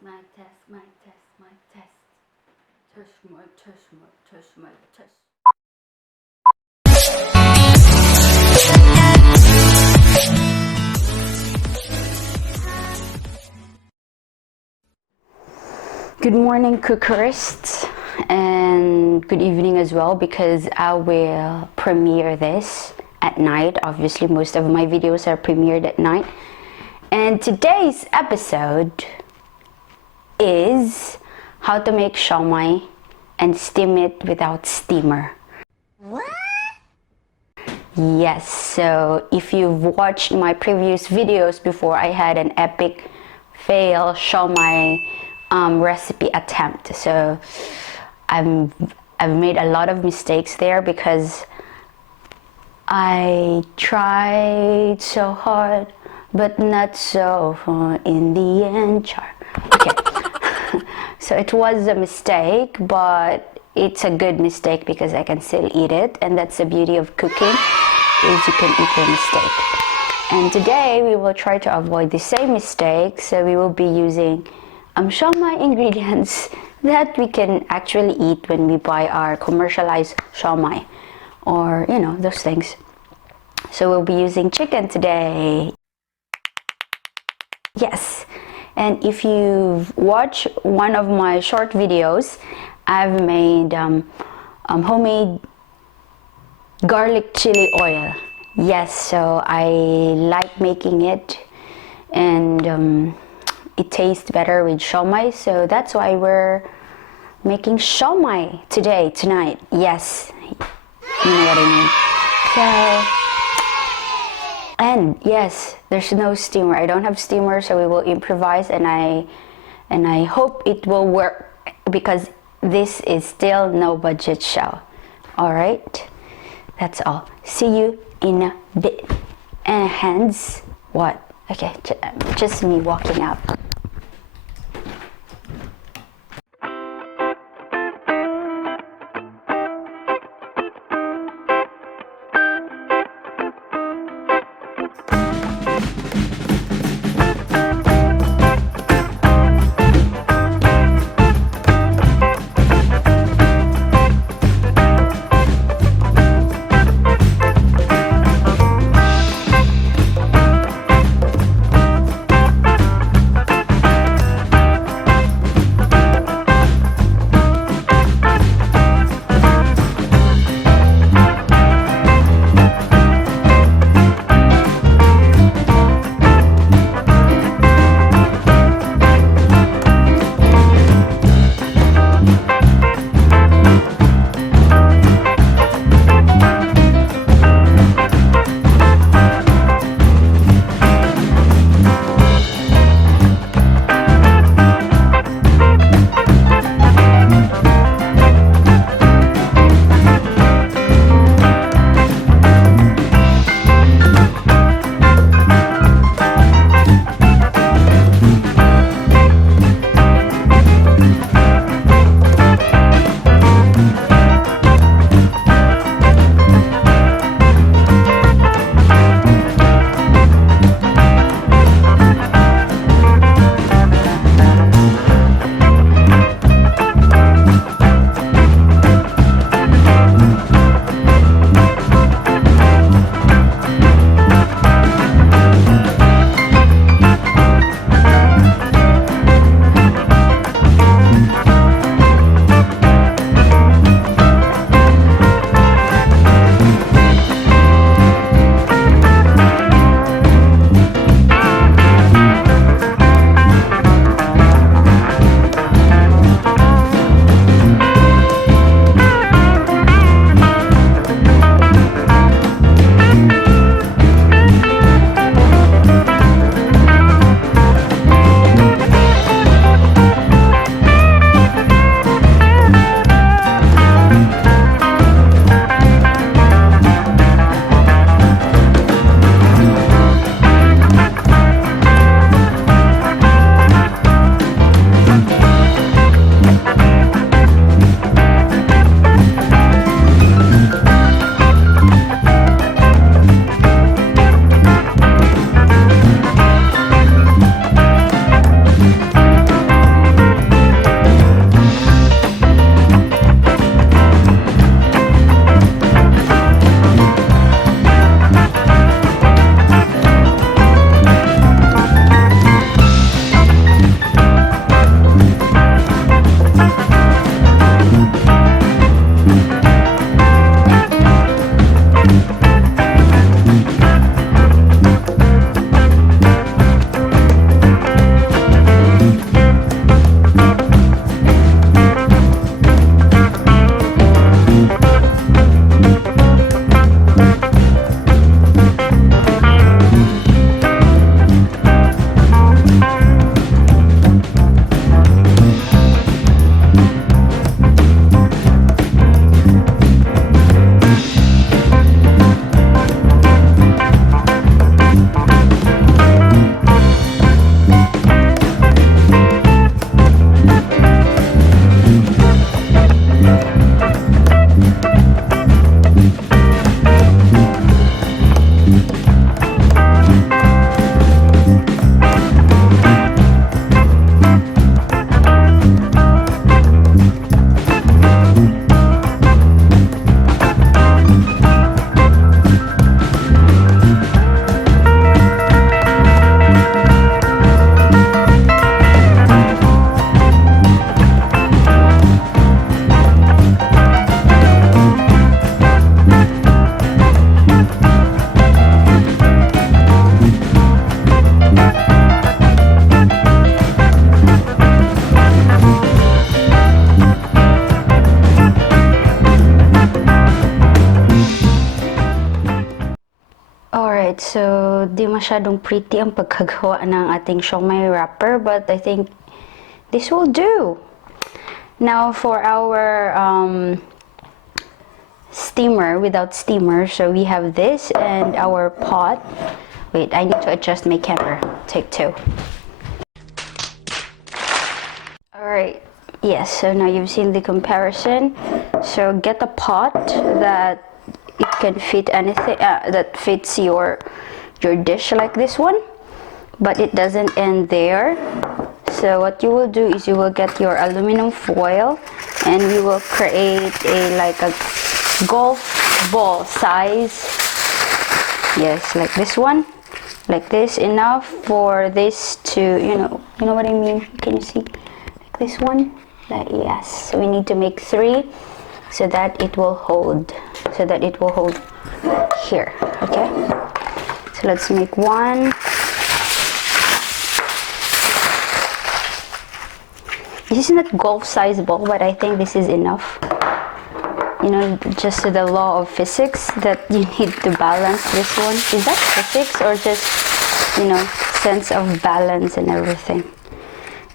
my test, my test, my test. Test my test, my test, my test. Good morning, cookerists, and good evening as well, because I will premiere this at night. Obviously, most of my videos are premiered at night. And today's episode is how to make siomai and steam it without steamer. What? Yes, so if you've watched my previous videos before, I had an epic fail siomai recipe attempt. So I've made a lot of mistakes there because I tried so hard, but not so in the end. Okay. So it was a mistake, but it's a good mistake because I can still eat it, and that's the beauty of cooking, is you can eat your mistake. And today we will try to avoid the same mistake, so we will be using siomai ingredients that we can actually eat when we buy our commercialized siomai, or those things. So we'll be using chicken today. Yes, and if you've watched one of my short videos, I've made homemade garlic chili oil. Yes, so I like making it, and it tastes better with siomai, so that's why we're making siomai tonight. Yes, you know what I mean. So, and yes, there's no steamer. I don't have steamer, so we will improvise, and I hope it will work, because this is still no budget show. All right, that's all. See you in a bit. And hands, what? Okay, just me walking out. di masyadong pretty ang pagkagawa ng ating siomai wrapper, but I think this will do. Now for our steamer without steamer, so we have this and our pot. Wait, I need to adjust my camera. Take 2. Alright, yes, so now you've seen the comparison. So get a pot that it can fit anything, that fits your dish like this one, but it doesn't end there. So what you will do is you will get your aluminum foil and you will create like a golf ball size. Yes, like this one, like this, enough for this to, you know what I mean. Can you see? Like this one. Yes. So we need to make 3 so that it will hold. Here. Okay. So let's make 1. This is not golf size ball, but I think this is enough. You know, just the law of physics that you need to balance this one. Is that physics or just, you know, sense of balance and everything?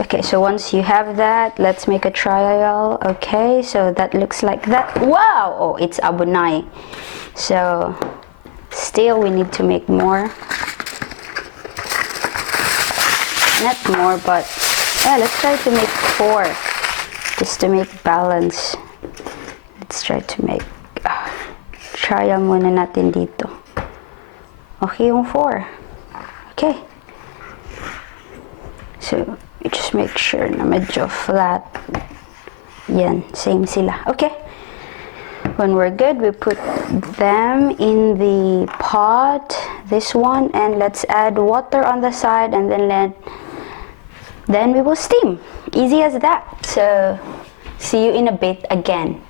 Okay, so once you have that, let's make a trial. Okay, so that looks like that. Wow! Oh, it's abunai. So still we need to make more. Not more, but yeah, let's try to make 4 just to make balance. Let's try to make trial muna natin dito. Okay yung 4. Okay. So you just make sure na medyo flat. Yan, same sila. Okay. When we're good, we put them in the pot, this one, and let's add water on the side, and then we will steam. Easy as that. So see you in a bit again.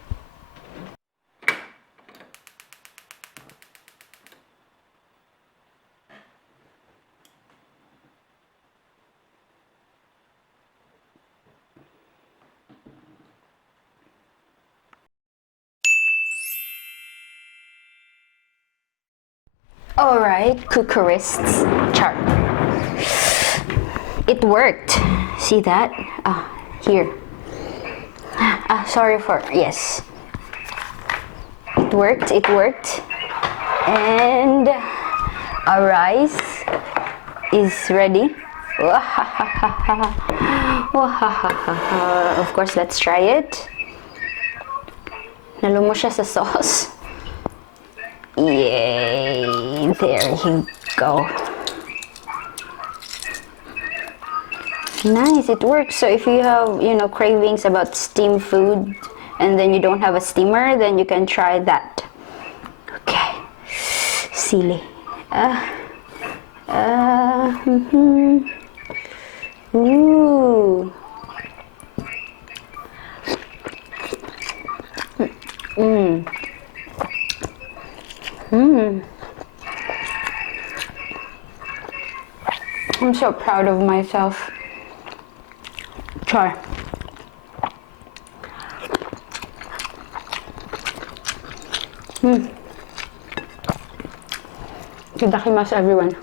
Alright, cookerists. Chart. It worked. See that? Here. Sorry for, yes. It worked. And our rice is ready. Of course, let's try it. Nalumo siya sa sauce. Yay! There you go. Nice, it works. So if you have, you know, cravings about steamed food and then you don't have a steamer, then you can try that. Okay. Silly. Ooh. I'm so proud of myself. Try. Itadakimasu, everyone.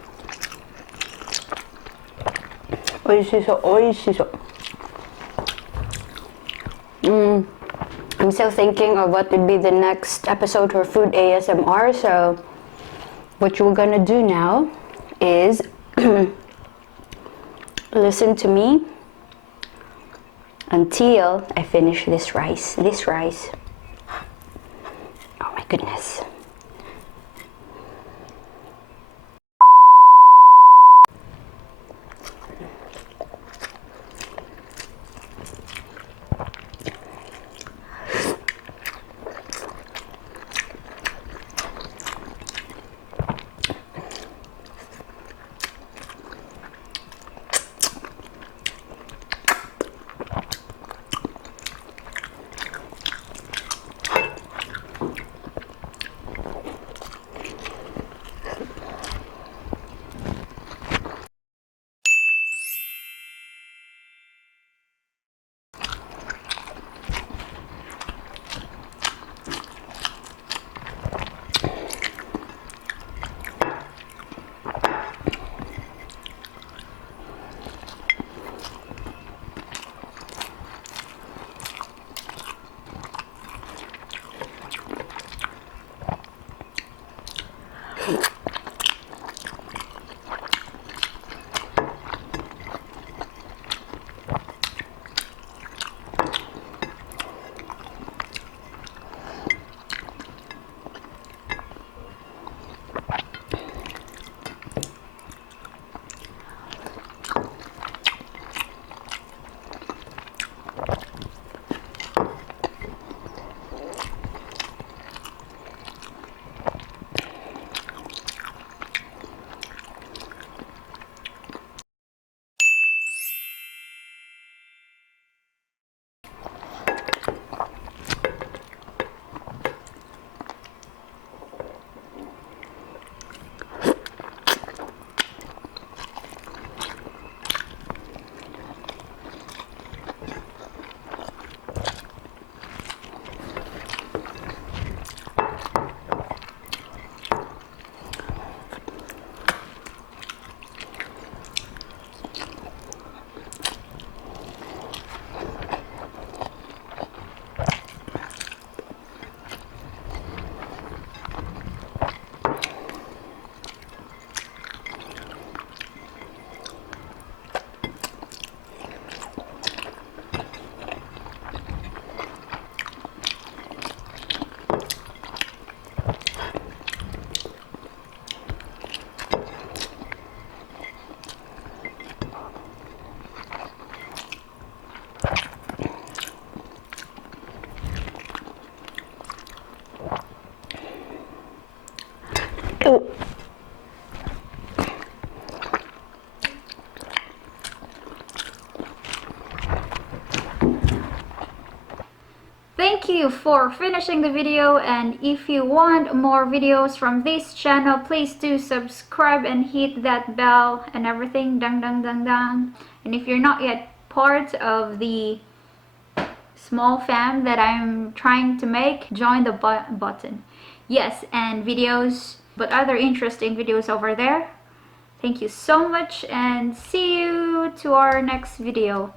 Oishiso, oishiso. I'm still thinking of what would be the next episode for food ASMR, so what you're gonna do now is listen to me until I finish this rice. Oh my goodness. thank you for finishing the video, and if you want more videos from this channel, please do subscribe and hit that bell and everything, dang dang dang dang. And if you're not yet part of the small fam that I'm trying to make, join the button. Yes, and videos, but other interesting videos over there. Thank you so much, and see you to our next video.